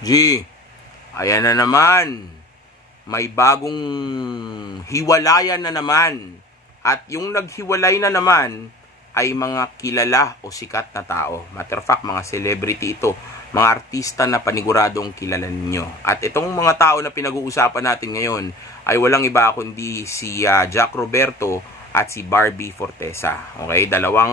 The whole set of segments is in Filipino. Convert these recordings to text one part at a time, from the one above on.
G, ayan na naman. May bagong hiwalayan na naman. At yung naghiwalay na naman ay mga kilala o sikat na tao. Matter of fact, mga celebrity ito. Mga artista na paniguradong kilala ninyo. At itong mga tao na pinag-uusapan natin ngayon ay walang iba kundi si Jack Roberto at si Barbie Fortesa. Okay? Dalawang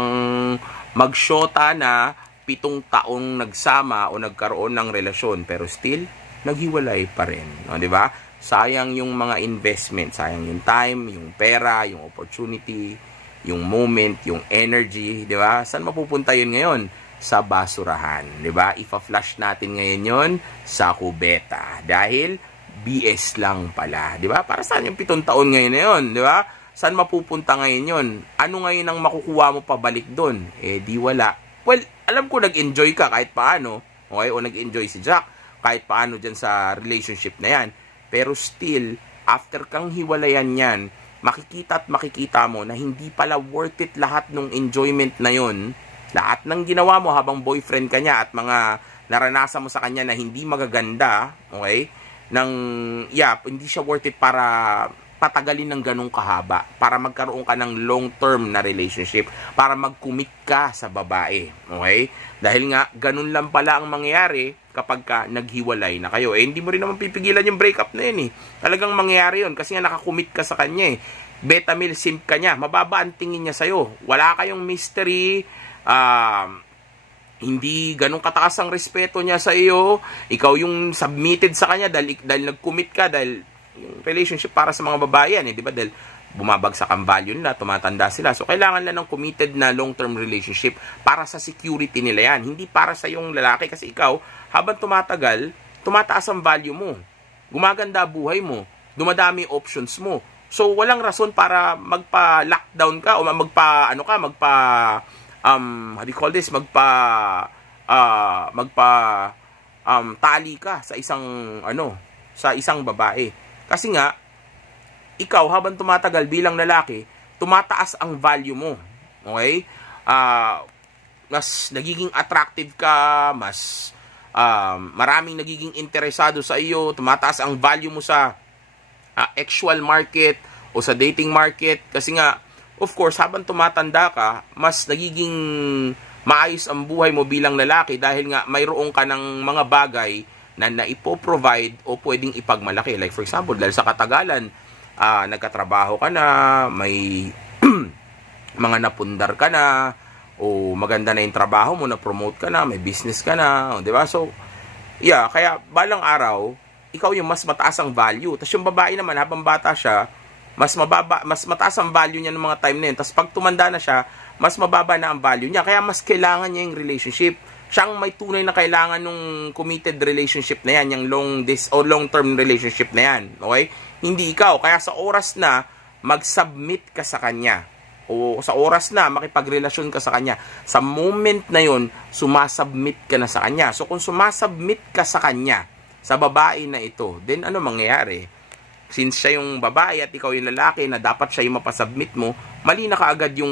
magsyota na 7 taong nagsama o nagkaroon ng relasyon pero still naghiwalay pa rin, no, di ba? Sayang yung mga investment, sayang yung time, yung pera, yung opportunity, yung moment, yung energy, di ba? Saan mapupunta yun ngayon? Sa basurahan, di ba? Ipa-flush natin ngayon yun sa kubeta dahil BS lang pala, di ba? Para saan yung 7 taon ngayon na yun, di ba? Saan mapupunta ngayon yun? Ano ngayon ang makukuha mo pabalik doon? Eh, di wala. Well, alam ko nag-enjoy ka kahit paano, okay? O nag-enjoy si Jack kahit paano dyan sa relationship na yan. Pero still, after kang hiwalayan yan, makikita at makikita mo na hindi pala worth it lahat ng enjoyment na yon, lahat ng ginawa mo habang boyfriend ka niya at mga naranasan mo sa kanya na hindi magaganda, okay? Hindi siya worth it para patagalin ng ganong kahaba, para magkaroon ka ng long-term na relationship, para mag-commit ka sa babae, okay? Dahil nga, ganun lang pala ang mangyayari kapag ka naghiwalay na kayo. Eh, hindi mo rin naman pipigilan yung breakup na yun eh. Talagang mangyayari yun kasi nga nakakommit ka sa kanya eh. Beta male simp ka niya, mababa ang tingin niya sa'yo. Wala kayong mystery, hindi ganun kataas ang respeto niya sa iyo. Ikaw yung submitted sa kanya dahil nag-commit ka, dahil yung relationship para sa mga babae yan, eh, di ba? Dahil bumabagsak ang value nila, tumatanda sila. So, kailangan lang ng committed na long-term relationship para sa security nila yan. Hindi para sa yung lalaki kasi ikaw, habang tumatagal, tumataas ang value mo. Gumaganda buhay mo. Dumadami options mo. So, walang rason para magpa-lockdown ka o tali ka sa isang babae. Kasi nga, ikaw habang tumatagal bilang lalaki, tumataas ang value mo. Okay? Mas nagiging attractive ka, mas maraming nagiging interesado sa iyo, tumataas ang value mo sa actual market o sa dating market. Kasi nga, of course, habang tumatanda ka, mas nagiging maayos ang buhay mo bilang lalaki dahil nga mayroon ka ng mga bagay na naipo-provide o pwedeng ipagmalaki. Like for example, dahil sa katagalan, nagkatrabaho ka na, may mga napundar ka na, o maganda na yung trabaho mo, na-promote ka na, may business ka na, di ba? So, yeah, kaya balang araw, ikaw yung mas mataas ang value. Tapos yung babae naman, habang bata siya, mas mataas ang value niya ng mga time na yun. Tapos pag tumanda na siya, mas mababa na ang value niya. Kaya mas kailangan niya yung relationship. Siyang may tunay na kailangan ng committed relationship na yan, yung long-term relationship na yan. Okay? Hindi ikaw. Kaya sa oras na mag-submit ka sa kanya, o sa oras na makipagrelasyon ka sa kanya, sa moment na yon, sumasubmit ka na sa kanya. So kung sumasubmit ka sa kanya, sa babae na ito, then ano mangyayari? Since siya yung babae at ikaw yung lalaki na dapat siya yung mapasubmit mo, mali na kaagad yung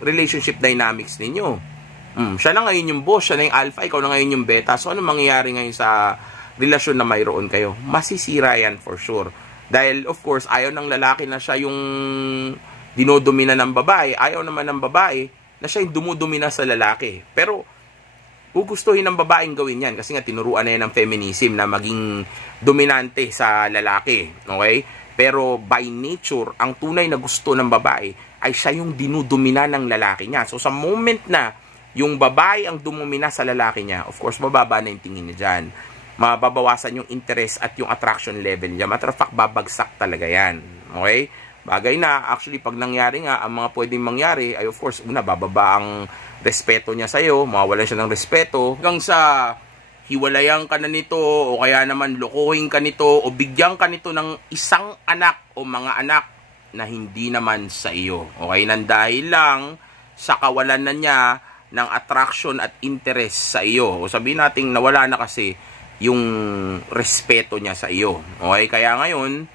relationship dynamics ninyo. Siya na ngayon yung boss, siya na yung alpha, ikaw na ngayon yung beta. So, ano mangyayari ngayon sa relasyon na mayroon kayo? Masisira yan for sure. Dahil, of course, ayaw ng lalaki na siya yung dinodomina ng babae. Ayaw naman ng babae na siya yung dumudomina sa lalaki. Pero, gugustuhin ng babaeng gawin yan kasi nga tinuruan na yan ng feminism na maging dominante sa lalaki. Okay? Pero, by nature, ang tunay na gusto ng babae ay siya yung dinudomina ng lalaki niya. So, sa moment na yung babae ang dumumina sa lalaki niya, of course, bababa na yung tingin niya dyan. Mababawasan yung interest at yung attraction level niya. Matter of fact, babagsak talaga yan. Okay? Bagay na, actually, pag nangyari nga, ang mga pwedeng mangyari, ay of course, una, bababa ang respeto niya sa'yo, mawawalan siya ng respeto, hanggang sa hiwalayan ka na nito, o kaya naman lokohin ka nito, o bigyan ka nito ng isang anak o mga anak na hindi naman sa iyo. Okay? Nang dahil lang sa kawalan na niya ng attraction at interest sa iyo. O sabihin natin nawala na kasi yung respeto niya sa iyo. Okay? Kaya ngayon,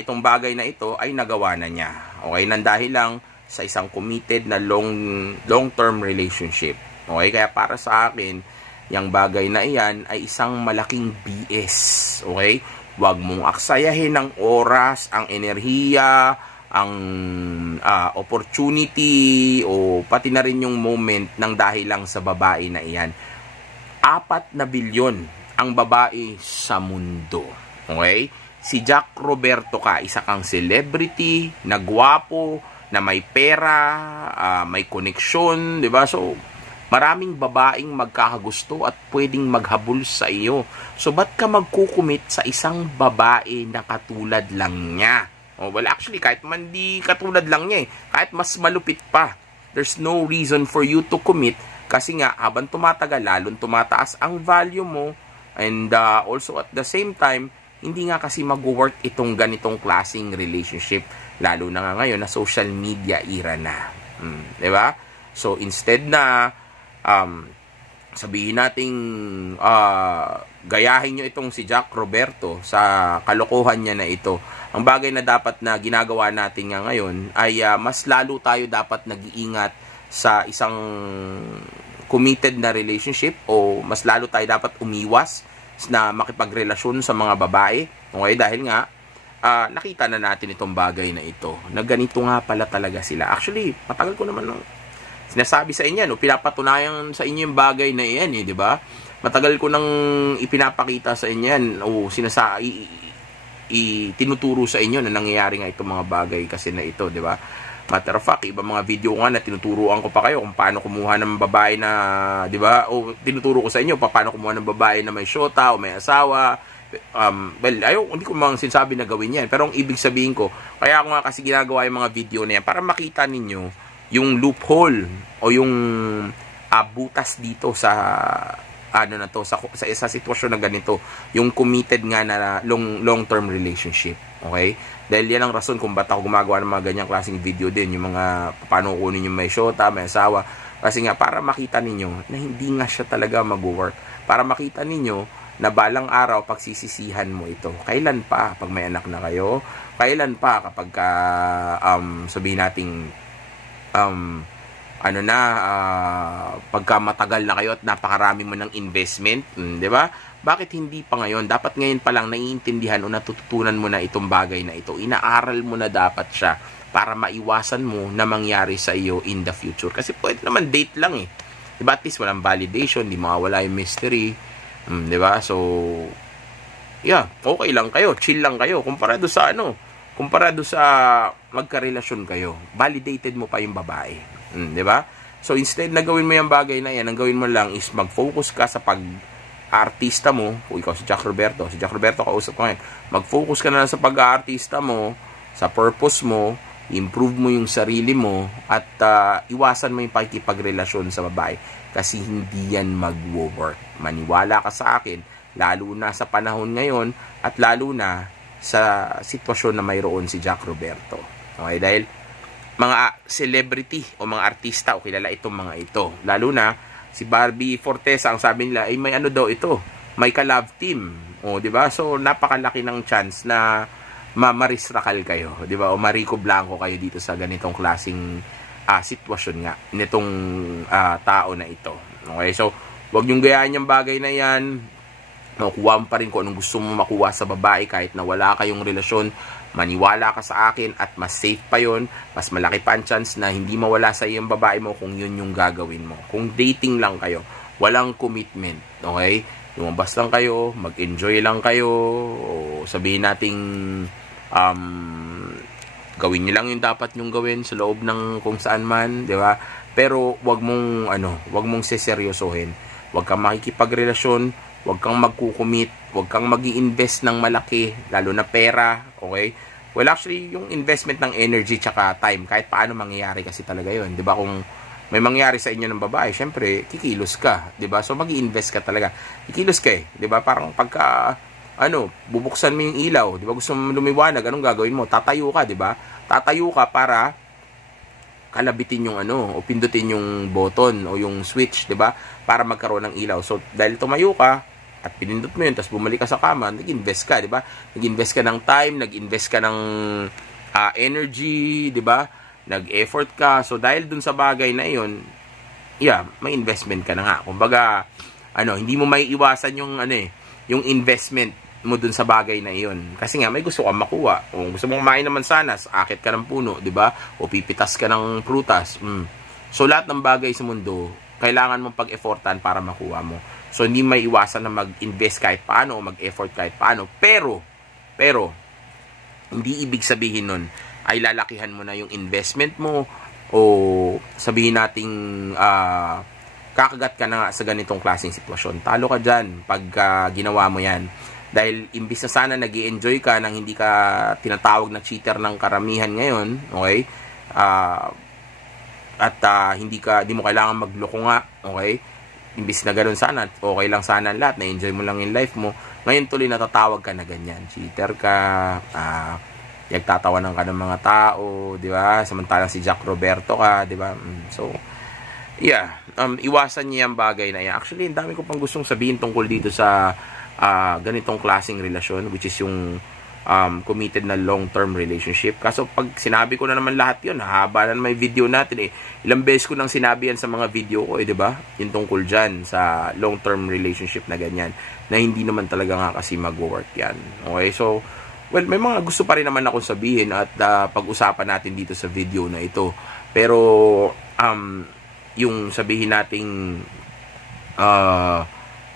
itong bagay na ito ay nagawa na niya. Okay? Nang dahil lang sa isang committed na long-term relationship. Okay? Kaya para sa akin, Yang bagay na iyan ay isang malaking BS. Okay? Huwag mong aksayahin ang oras, ang enerhiya, ang opportunity, o pati na rin yung moment ng dahil lang sa babae na iyan. 4 bilyon ang babae sa mundo. Okay? Si Jack Roberto ka, isa kang celebrity, na gwapo, na may pera, may koneksyon, di ba? So, maraming babaeng magkakagusto at pwedeng maghabol sa iyo. So, ba't ka magkukumit sa isang babae na katulad lang niya? Oh, well, actually, kahit man di katulad lang niya kahit mas malupit pa, there's no reason for you to commit kasi nga, habang tumatagal, lalong tumataas ang value mo, and also at the same time, hindi nga kasi mag-work itong ganitong klaseng relationship, lalo na nga ngayon na social media era na. Diba? So, instead na sabihin nating gayahin nyo itong si Jack Roberto sa kalokohan niya na ito, ang bagay na dapat na ginagawa natin nga ngayon ay mas lalo tayo dapat nag-iingat sa isang committed na relationship, o mas lalo tayo dapat umiwas na makipagrelasyon sa mga babae. Okay? Dahil nga nakita na natin itong bagay na ito, na ganito nga pala talaga sila. Actually, matagal ko naman sinasabi sa inyo, no, pinapatunayan sa inyo yung bagay na iyan, di ba? Matagal ko nang ipinapakita sa inyo yan, o tinuturo sa inyo na nangyayari nga itong mga bagay kasi na ito, di ba? Matter of fact, iba mga video nga na tinuturuan ko pa kayo kung paano kumuha ng babae na, di ba? O tinuturo ko sa inyo paano kumuha ng babae na may syota o may asawa. Well, hindi ko mga sinasabi na gawin yan, pero ang ibig sabihin ko, kaya ako nga kasi ginagawa yung mga video na yan para makita ninyo yung loophole o yung butas dito sa sa sitwasyon na ganito, yung committed nga na long-term relationship. Okay? Dahil yan ang rason kung ba't ako gumagawa ng mga ganyang klaseng video din, yung mga paano kunin yung may syota, may asawa, kasi nga para makita ninyo na hindi nga siya talaga mag-work, para makita ninyo na balang araw pagsisisihan mo ito. Kailan pa pag may anak na kayo? Kailan pa kapag sabihin nating pagka matagal na kayo at napakarami mo ng investment, di ba? Bakit hindi pa ngayon? Dapat ngayon pa lang naiintindihan o natututunan mo na itong bagay na ito. Inaaral mo na dapat siya para maiwasan mo na mangyari sa iyo in the future. Kasi pwede naman date lang eh. Di ba? At least walang validation, di mawawala yung mystery. Di ba? So, yeah, okay lang kayo, chill lang kayo. Kumpara do sa magkarelasyon kayo, validated mo pa yung babae. Di ba? So, instead na gawin mo yung bagay na yan, ang gawin mo lang is mag-focus ka sa pag-artista mo. Kung ikaw si Jack Roberto, kausap ko ngayon. Mag-focus ka na lang sa pag-artista mo, sa purpose mo, improve mo yung sarili mo, at iwasan mo yung pakikipagrelasyon sa babae. Kasi hindi yan mag-work. Maniwala ka sa akin, lalo na sa panahon ngayon, at lalo na sa sitwasyon na mayroon si Jack Roberto. Okay, dahil mga celebrity o mga artista o kilala itong mga ito. Lalo na si Barbie Fortesa, ang sabi nila ay may daw ito, may ka-love team. O, di ba? So napakalaki ng chance na marisrakal kayo, di ba? O Marico Blanco kayo dito sa ganitong klaseng sitwasyon nga nitong tao na ito. Okay? So, wag niyong gayaan yung bagay na yan. Makuha mo pa rin kung anong gusto mo makuha sa babae kahit na wala kayong relasyon. Maniwala ka sa akin at mas safe pa yon, mas malaki pa ang chance na hindi mawala sa iyo yung babae mo kung yun yung gagawin mo. Kung dating lang kayo, walang commitment, okay? Lumabas lang kayo, mag-enjoy lang kayo, o sabihin nating gawin niyo lang yung dapat nyong gawin sa loob ng kung saan man, di ba? Pero wag mong seseryosohin. Wag kang makikipagrelasyon, wag kang magkukumit, wag kang magi-invest ng malaki, lalo na pera, okay? Well, actually, yung investment ng energy tsaka time, kahit paano mangyayari kasi talaga yun. Di ba? Kung may mangyari sa inyo ng babae, syempre, kikilos ka. Di ba? So, mag-i-invest ka talaga. Kikilos ka eh. Di ba? Parang pagka, bubuksan mo yung ilaw. Di ba? Gusto mo lumiwanag, anong gagawin mo? Tatayo ka, di ba? Tatayo ka para kalabitin yung o pindutin yung button o yung switch, di ba? Para magkaroon ng ilaw. So, dahil tumayo ka, at pinindot mo yun, tapos bumalik ka sa kama, nag-invest ka, di ba? Nag-invest ka ng time, nag-invest ka ng energy, di ba? Nag-effort ka. So, dahil dun sa bagay na yun, yeah, may investment ka na nga. Kumbaga, hindi mo maiiwasan yung yung investment mo dun sa bagay na iyon. Kasi nga may gusto kang makuha. O gusto mong kumain naman sana, akit ka ng puno, 'di ba? O pipitas ka ng prutas. So lahat ng bagay sa mundo, kailangan mong pag-effortan para makuha mo. So hindi maiiwasan na mag-invest kahit paano o mag-effort kahit paano. Pero hindi ibig sabihin nun ay lalakihan mo na yung investment mo o sabihin nating kakagat ka na nga sa ganitong klaseng sitwasyon. Talo ka dyan pag ginawa mo yan. Dahil imbis na sana nag-i-enjoy ka nang hindi ka tinatawag na cheater ng karamihan ngayon, okay? Hindi mo kailangan magloko nga, okay? Imbis na ganoon sana, okay lang sana ang lahat, na-enjoy mo lang yung life mo. Ngayon tuloy natatawag ka na ganyan. Cheater ka, nagtatawanan ka ng mga tao, di ba? Samantalang si Jack Roberto ka, di ba? So, yeah, iwasan niya yung bagay na yan. Actually, ang dami ko pang gustong sabihin tungkol dito sa ganitong klaseng relasyon, which is yung committed na long-term relationship. Kaso pag sinabi ko na naman lahat yun, haba na may video natin eh. Ilang beses ko nang sinabi yan sa mga video ko eh, di ba? Yung tungkol dyan sa long-term relationship na ganyan, na hindi naman talaga nga kasi mag-work yan. Okay, so, well, may mga gusto pa rin naman akong sabihin at pag-usapan natin dito sa video na ito. Pero, yung sabihin nating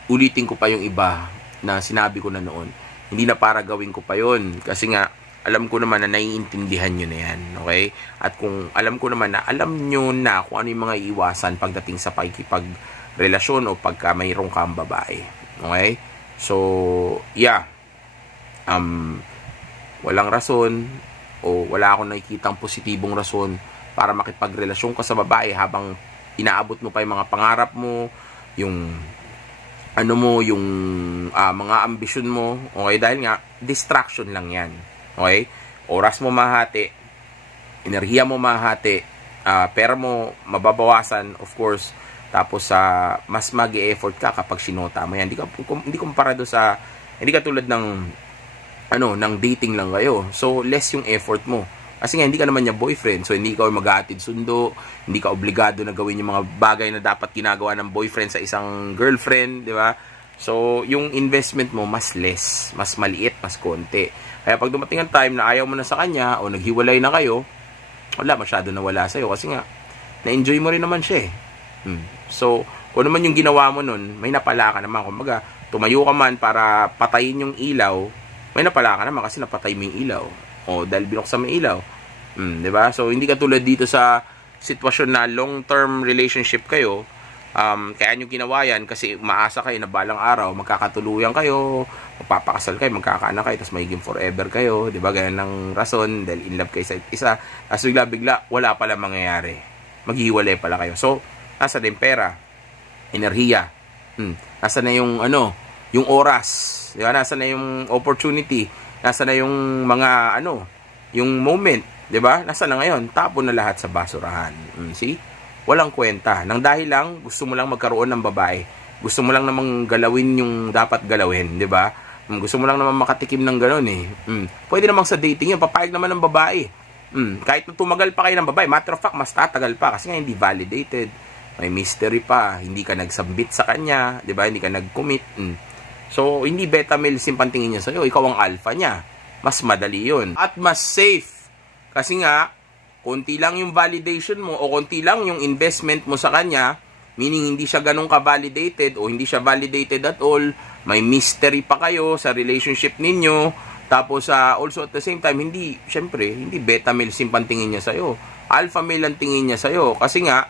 ulitin ko pa yung iba na sinabi ko na noon. Hindi na para gawin ko pa yon kasi nga alam ko naman na naiintindihan nyo na yan, okay? At kung alam ko naman na alam nyo na kung ano yung mga iwasan pagdating sa pakikipagrelasyon o pagka mayroong kang babae, okay? So, yeah, walang rason o wala akong nakikitang positibong rason para makipagrelasyon ka sa babae habang inaabot mo pa yung mga pangarap mo, yung yung mga ambisyon mo, okay? Dahil nga, distraction lang yan, okay? Oras mo mahati, enerhiya mo mahati, pera mo mababawasan, of course, tapos mas mag-e-effort ka kapag sinota mo yan. Hindi kumpara do sa, hindi ka tulad ng, ng dating lang kayo. So, less yung effort mo. Kasi nga, hindi ka naman niya boyfriend. So, hindi ka mag-aatid sundo. Hindi ka obligado na gawin yung mga bagay na dapat ginagawa ng boyfriend sa isang girlfriend, di ba? So, yung investment mo, mas less. Mas maliit, mas konti. Kaya pag dumating ang time na ayaw mo na sa kanya o naghiwalay na kayo, wala, masyado na wala sa'yo. Kasi nga, na-enjoy mo rin naman siya eh. So, kung naman yung ginawa mo nun, may napala ka naman. Kung baga, tumayo ka man para patayin yung ilaw, may napala ka naman kasi napatay mo yung ilaw. O dahil binuksan mo ilaw. Diba? So, hindi ka tulad dito sa sitwasyon na long-term relationship kayo. Kaya nyo ginawa yan kasi umaasa kayo na balang araw, magkakatuluyan kayo, magpapakasal kayo, magkakaanak kayo, tapos magiging forever kayo. Diba? Ganyan ng rason, dahil in love kayo sa isa. Tapos bigla-bigla, wala pala mangyayari. Maghihiwalay pala kayo. So, nasa din pera, enerhiya, nasa na yung yung oras, diba? Nasa na yung opportunity, nasa na yung mga yung moment, 'di ba? Nasa na ngayon? Tapon na lahat sa basurahan. See? Walang kwenta. Nang dahil lang gusto mo lang magkaroon ng babae. Gusto mo lang namang galawin yung dapat galawin, 'di ba? Gusto mo lang naman makatikim ng gano'n eh. Pwede namang sa dating 'yun, papayag naman ng babae. Kahit na tumagal pa kayo ng babae, matter of fact, mas tatagal pa kasi nga hindi validated. May mystery pa, hindi ka nagsubmit sa kanya, 'di ba? Hindi ka nag-commit. So, hindi beta male simpantingin niya sa'yo. Ikaw ang alpha niya. Mas madali yun. At mas safe. Kasi nga, konti lang yung validation mo o konti lang yung investment mo sa kanya, meaning hindi siya ganun ka-validated o hindi siya validated at all, may mystery pa kayo sa relationship ninyo, tapos also at the same time, syempre, hindi beta male simpantingin niya sa'yo. Alpha male ang tingin niya sa'yo. Kasi nga,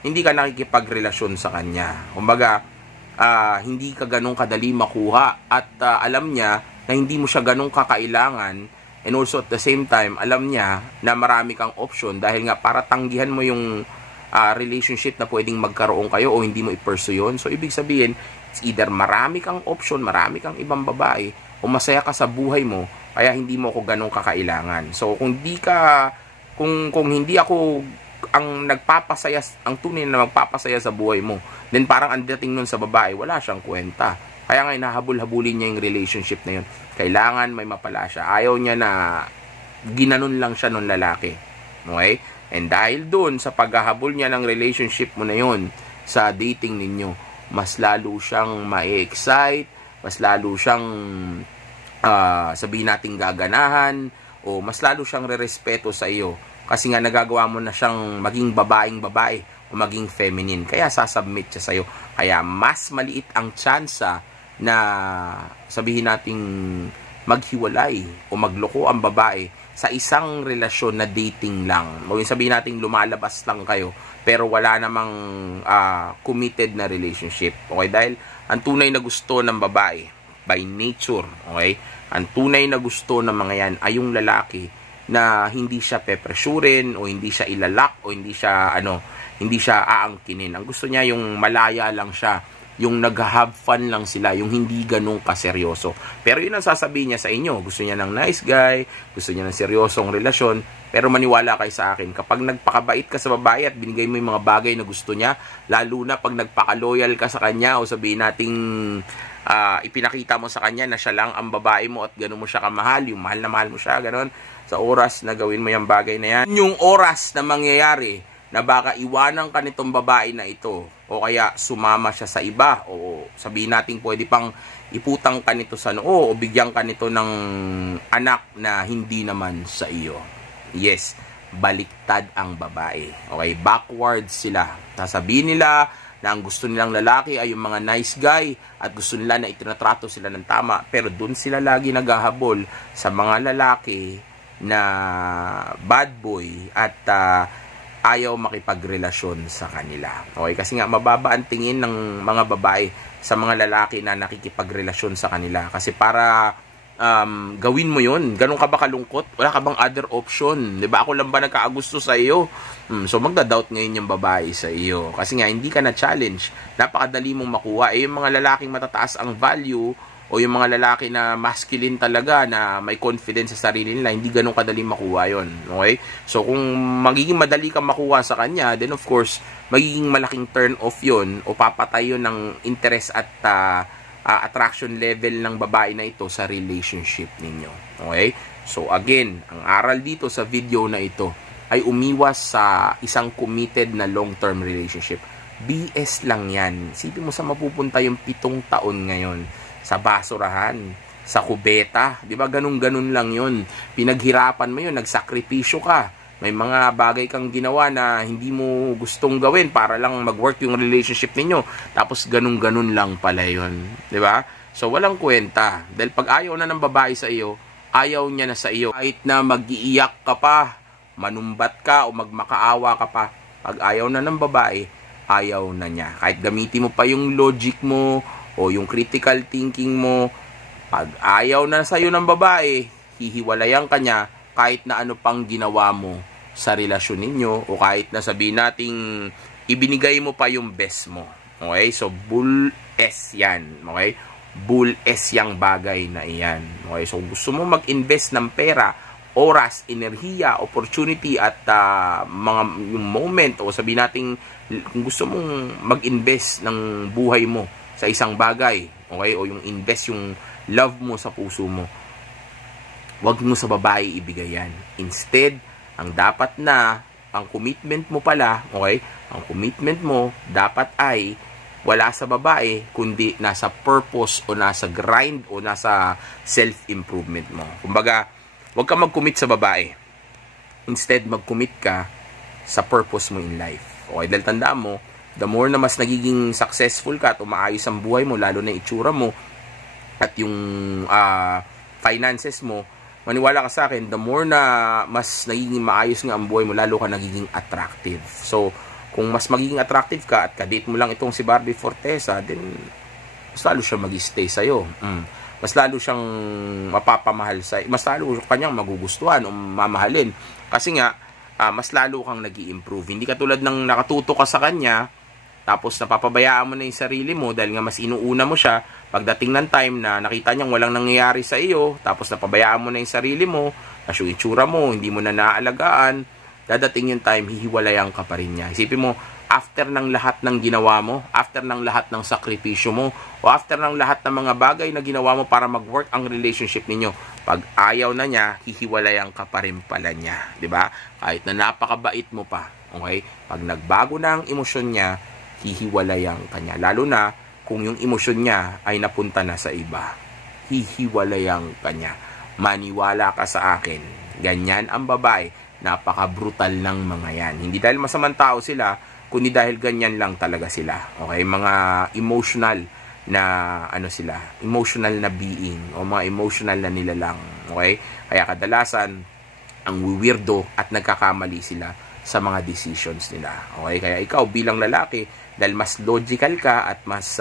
hindi ka nakikipagrelasyon sa kanya. Kumbaga, hindi ka ganun kadali makuha at alam niya na hindi mo siya ganun kakailangan, and also at the same time alam niya na marami kang option dahil nga para tanggihan mo yung relationship na pwedeng magkaroon kayo o hindi mo i-pursue yun. So ibig sabihin, it's either marami kang option, marami kang ibang babae o masaya ka sa buhay mo kaya hindi mo ako ganun kakailangan. So kung hindi ako ang nagpapasaya, ang tunay na magpapasaya sa buhay mo, then parang ang dating nun sa babae, wala siyang kwenta. Kaya nga hinahabol-habulin niya yung relationship na yun. Kailangan may mapala siya. Ayaw niya na ginanon lang siya ng lalaki. Okay? And dahil dun sa paghahabol niya ng relationship mo na yun, sa dating ninyo, mas lalo siyang ma-excite, mas lalo siyang sabihin nating gaganahan, o mas lalo siyang rerespeto sa iyo. Kasi nga nagagawa mo na siyang maging babaeng babae o maging feminine. Kaya sasubmit siya sa iyo. Kaya mas maliit ang tsansa na sabihin nating maghiwalay o magloko ang babae sa isang relasyon na dating lang. O yung sabihin nating lumalabas lang kayo pero wala namang committed na relationship. Okay? Dahil ang tunay na gusto ng babae by nature, okay? Ang tunay na gusto ng mga yan ay yung lalaki na hindi siya pepresurin o hindi siya ilalak o hindi siya aangkinin. Ang gusto niya yung malaya lang siya, yung nag-have fun lang sila, yung hindi ganun kaseryoso. Pero yun ang sasabihin niya sa inyo. Gusto niya ng nice guy, gusto niya ng seryosong relasyon, pero maniwala kayo sa akin, kapag nagpakabait ka sa babae at binigay mo yung mga bagay na gusto niya, lalo na pag nagpaka-loyal ka sa kanya o sabihin nating ipinakita mo sa kanya na siya lang ang babae mo at gano'n mo siya kamahal, yung mahal na mahal mo siya, gano'n, sa oras na gawin mo yung bagay na yan, yung oras na mangyayari na baka iwanan ka nitong babae na ito o kaya sumama siya sa iba o sabihin natin pwede pang iputang ka nito sa noo o bigyan ka nito ng anak na hindi naman sa iyo. Yes, baliktad ang babae. Okay, backwards sila. Sasabihin nila na ang gusto nilang lalaki ay yung mga nice guy at gusto nila na itinatrato sila ng tama, pero dun sila lagi naghahabol sa mga lalaki na bad boy at ayaw makipagrelasyon sa kanila. Okay, kasi nga mababa ang tingin ng mga babae sa mga lalaki na nakikipagrelasyon sa kanila. Kasi para gawin mo yun, ganun ka ba kalungkot? Wala ka bang other option? Diba? Ako lang ba nagkaagusto sa iyo? So magda-doubt ngayon yung babae sa iyo. Kasi nga hindi ka na-challenge. Napakadali mong makuha. Yung mga lalaking matataas ang value o yung mga lalaki na masculine talaga na may confidence sa sarili nila, hindi ganun kadali makuha yon. Okay? So kung magiging madali kang makuha sa kanya, then of course, magiging malaking turn off yon o papatay yun ng interest at attraction level ng babae na ito sa relationship ninyo. Okay? So again, ang aral dito sa video na ito ay umiwas sa isang committed na long-term relationship. BS lang yan. Isipin mo sa mapupunta yung 7 taon ngayon sa basurahan, sa kubeta. Di ba? Ganun-ganun lang yun. Pinaghirapan mo yun, nagsakripisyo ka. May mga bagay kang ginawa na hindi mo gustong gawin para lang mag-work yung relationship ninyo. Tapos ganun-ganun lang pala yun. Di ba? So walang kwenta. Dahil pag ayaw na ng babae sa iyo, ayaw niya na sa iyo. Kahit na mag-iiyak ka pa, manumbat ka o magmakaawa ka pa, pag ayaw na ng babae, ayaw na niya. Kahit gamitin mo pa yung logic mo o yung critical thinking mo, pag ayaw na sa iyo ng babae, hihiwalayan ka niya kahit na ano pang ginawa mo sa relasyon ninyo o kahit na sabihin nating ibinigay mo pa yung best mo. Okay? So, bull S yan. Okay? Bull S yung bagay na iyan. Okay? So, gusto mo mag-invest ng pera, oras, enerhiya, opportunity at mga yung moment o sabihin nating kung gusto mong mag-invest ng buhay mo sa isang bagay, okay? O yung invest yung love mo sa puso mo, wag mo sa babae ibigay yan. Instead, ang dapat na, ang commitment mo pala, okay? Ang commitment mo dapat ay wala sa babae, kundi nasa purpose o nasa grind o nasa self-improvement mo. Kumbaga, wag ka mag-commit sa babae. Instead, mag-commit ka sa purpose mo in life. Okay? Dahil tandaan mo, the more na mas nagiging successful ka at umaayos ang buhay mo, lalo na itsura mo at yung finances mo, maniwala ka sa akin, the more na mas nagiging maayos nga ang buhay mo, lalo ka nagiging attractive. So, kung mas magiging attractive ka at kadate mo lang itong si Barbie Fortesa, then mas lalo siya mag-stay sa'yo. Mas lalo siyang mapapamahal sa'yo. Mas lalo kanyang magugustuhan o mamahalin. Kasi nga, mas lalo kang nag-i-improve. Hindi katulad ng nakatuto ka sa kanya, tapos napapabayaan mo na yung sarili mo dahil nga mas inuuna mo siya. Pagdating ng time na nakita niyang walang nangyayari sa iyo, tapos napabayaan mo na yung sarili mo, as yung itsura mo, hindi mo na naaalagaan, dadating yung time, hihiwalayan ka pa rin niya. Isipin mo, after ng lahat ng ginawa mo, after ng lahat ng sakripisyo mo, o after ng lahat ng mga bagay na ginawa mo para mag-work ang relationship ninyo, pag ayaw na niya, hihiwalayan ka pa rin pala niya. Diba? Kahit na napakabait mo pa. Okay? Pag nagbago na ang emosyon niya, hihiwalayan ka niya. Lalo na kung yung emosyon niya ay napunta na sa iba. Hihiwalayan ka niya. Maniwala ka sa akin. Ganyan ang babae. Napaka-brutal ng mga yan. Hindi dahil masamang tao sila, kundi dahil ganyan lang talaga sila. Okay? Mga emotional na sila, emotional na being o mga emotional na nilalang. Okay? Kaya kadalasan ang weirdo at nagkakamali sila sa mga decisions nila. Okay? Kaya ikaw bilang lalaki, dahil mas logical ka at mas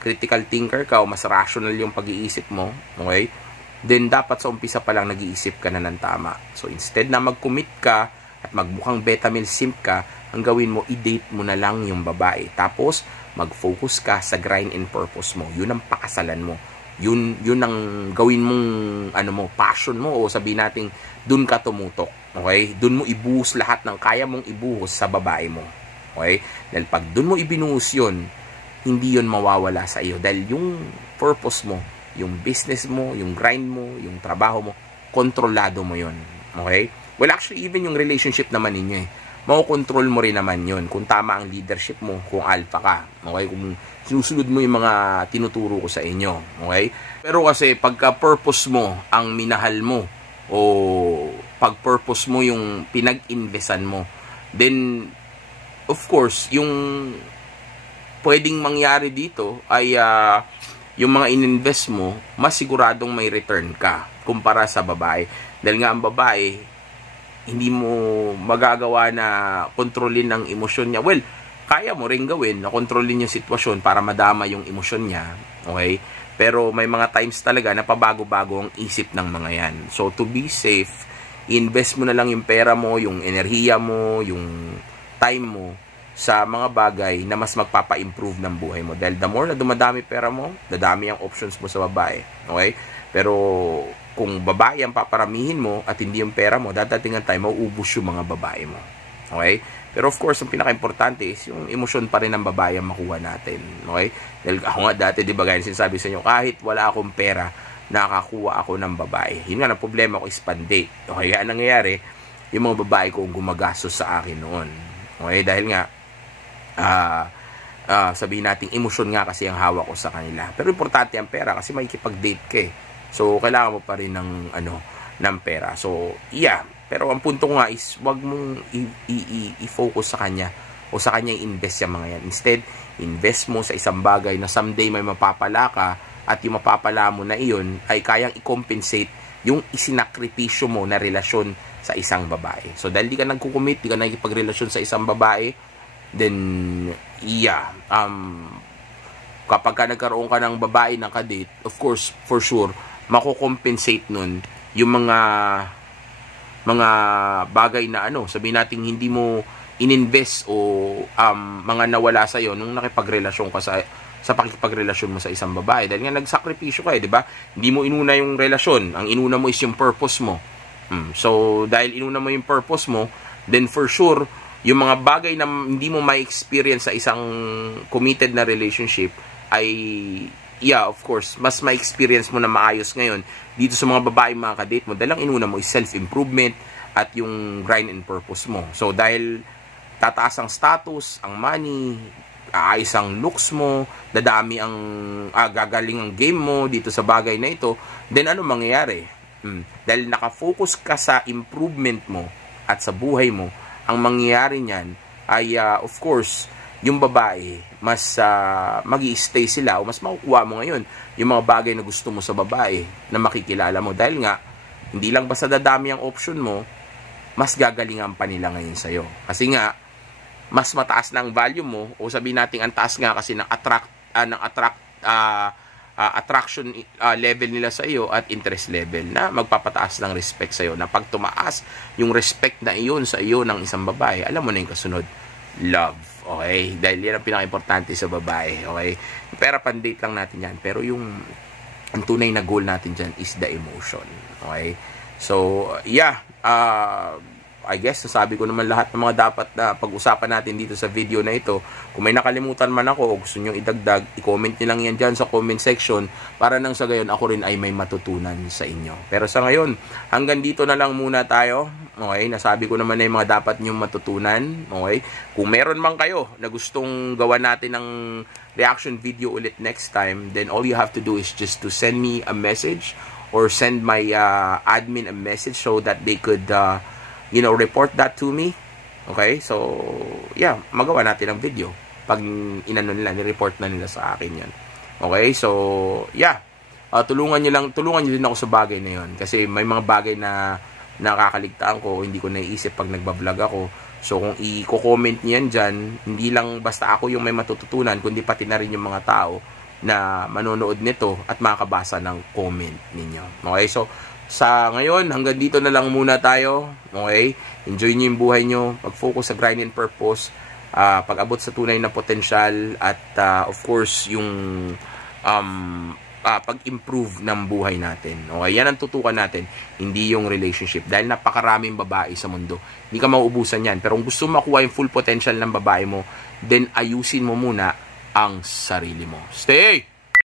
critical thinker ka o mas rational yung pag-iisip mo, okay? Then dapat sa umpisa pa lang nag-iisip ka na ng tama. So instead na mag-commit ka at magmukhang beta male simp ka, ang gawin mo, i-date mo na lang yung babae. Tapos mag-focus ka sa grind and purpose mo. Yun ang pakasalan mo. Yun ang gawin mong passion mo, o sabihin natin dun ka tumutok. Okay? Dun mo ibuhos lahat ng kaya mong ibuhos sa babae mo. Okay? Dahil pag dun mo ibinuhos yun, hindi yun mawawala sa iyo. Dahil yung purpose mo, yung business mo, yung grind mo, yung trabaho mo, kontrolado mo yun. Okay? Well, actually, even yung relationship naman ninyo makukontrol mo rin naman yun kung tama ang leadership mo, kung alpha ka. Okay? Kung sinusunod mo yung mga tinuturo ko sa inyo. Okay? Pero kasi pagka-purpose mo ang minahal mo, o pag-purpose mo yung pinag-investan mo, then of course, yung pwedeng mangyari dito ay yung mga ininvest mo, mas siguradong may return ka kumpara sa babae. Dahil nga ang babae, hindi mo magagawa na kontrolin ang emosyon niya. Well, kaya mo rin gawin na kontrolin yung sitwasyon para madama yung emosyon niya. Okay? Pero may mga times talaga na pabago-bago ang isip ng mga yan. So, to be safe, invest mo na lang yung pera mo, yung enerhiya mo, yung time mo sa mga bagay na mas magpapa-improve ng buhay mo. Dahil the more na dumadami pera mo, dadami ang options mo sa babae. Okay? Pero kung babae ang paparamihin mo at hindi yung pera mo, dadating ang time, mauubos yung mga babae mo. Okay? Pero of course, ang pinaka-importante is yung emosyon pa rin ng babae ang makuha natin. Okay? Dahil ako nga dati, di ba, gaya sinasabi sa inyo, kahit wala akong pera, nakakuha ako ng babae. Yun nga, ang problema ko is pandate. Okay? Ang nangyayari, yung mga babae ko ang gumagastos sa akin noon. Okay? Dahil nga, sabihin natin, emosyon nga kasi ang hawak ko sa kanila. Pero importante ang pera kasi makikipag-date ka eh. So, kailangan mo pa rin ng pera. So, yeah. Pero ang punto nga is, wag mong i-focus sa kanya o sa kanya i-invest yung mga yan. Instead, invest mo sa isang bagay na someday may mapapala ka at yung mapapala mo na iyon ay kayang i-compensate yung isinakripisyo mo na relasyon sa isang babae. So, dahil di ka nagkukumit, di ka nagkipagrelasyon sa isang babae, then, yeah, kapag ka nagkaroon ka ng babae na kadate, of course, for sure, mako-compensate nun yung mga bagay na sabihin natin hindi mo ininvest o mga nawala sa iyo nung nakipagrelasyon ka sa pakikipagrelasyon mo sa isang babae. Dahil nga nagsakripisyo ka di ba? Hindi mo inuna yung relasyon, ang inuna mo is yung purpose mo. So, dahil inuna mo yung purpose mo, then for sure, yung mga bagay na hindi mo ma-experience sa isang committed na relationship ay, yeah, of course, mas ma-experience mo na maayos ngayon dito sa mga babae, mga kadate mo. Dahil ang inuna mo is self-improvement at yung grind and purpose mo. So, dahil tataas ang status, ang money, aayos ang looks mo, dadami ang gagaling ang game mo dito sa bagay na ito, then ano mangyayari? Dahil nakafocus ka sa improvement mo at sa buhay mo, ang mangyayari niyan ay, of course, yung babae, mas magi-stay sila o mas makukuha mo ngayon yung mga bagay na gusto mo sa babae na makikilala mo. Dahil nga, hindi lang basta dadami ang option mo, mas gagalingan pa nila ngayon sa'yo. Kasi nga, mas mataas na ang value mo, o sabihin natin ang taas nga kasi ng attraction level nila sa iyo at interest level na magpapataas ng respect sa iyo. Na pag tumaas yung respect na iyon sa iyo ng isang babae, alam mo na yung kasunod, love. Okay? Dahil yan ang pinaka-importante sa babae. Okay? Pera pan-date lang natin yan. Pero ang tunay na goal natin dyan is the emotion. Okay? So, yeah. I guess, nasabi ko naman lahat ng mga dapat na pag-usapan natin dito sa video na ito. Kung may nakalimutan man ako o gusto nyo idagdag, i-comment nyo lang yan dyan sa comment section para nang sa gayon ako rin ay may matutunan sa inyo. Pero sa ngayon, hanggang dito na lang muna tayo. Okay, nasabi ko naman na yung mga dapat nyong matutunan. Okay, kung meron man kayo na gustong gawa natin ng reaction video ulit next time, then all you have to do is just to send me a message or send my admin a message so that they could report that to me. Okay, so yeah, magawa natin ang video pag inano nila, ni-report na nila sa akin yan. Okay, so yeah, tulungan nyo din ako sa bagay na yon, kasi may mga bagay na nakakaligtaan ko, hindi ko naiisip pag nagbablog ako. So kung i-comment niyan dyan, hindi lang basta ako yung may matututunan, kundi pati na rin yung mga tao na manonood nito at makakabasa ng comment ninyo. Okay, so sa ngayon, hanggang dito na lang muna tayo. Okay, enjoy nyo yung buhay nyo, mag-focus sa grind and purpose, pag-abot sa tunay na potensyal, at of course yung pag-improve ng buhay natin. Okay, yan ang tutukan natin, hindi yung relationship, dahil napakaraming babae sa mundo, hindi ka mauubusan yan. Pero kung gusto mo makuha yung full potential ng babae mo, then ayusin mo muna ang sarili mo. Stay!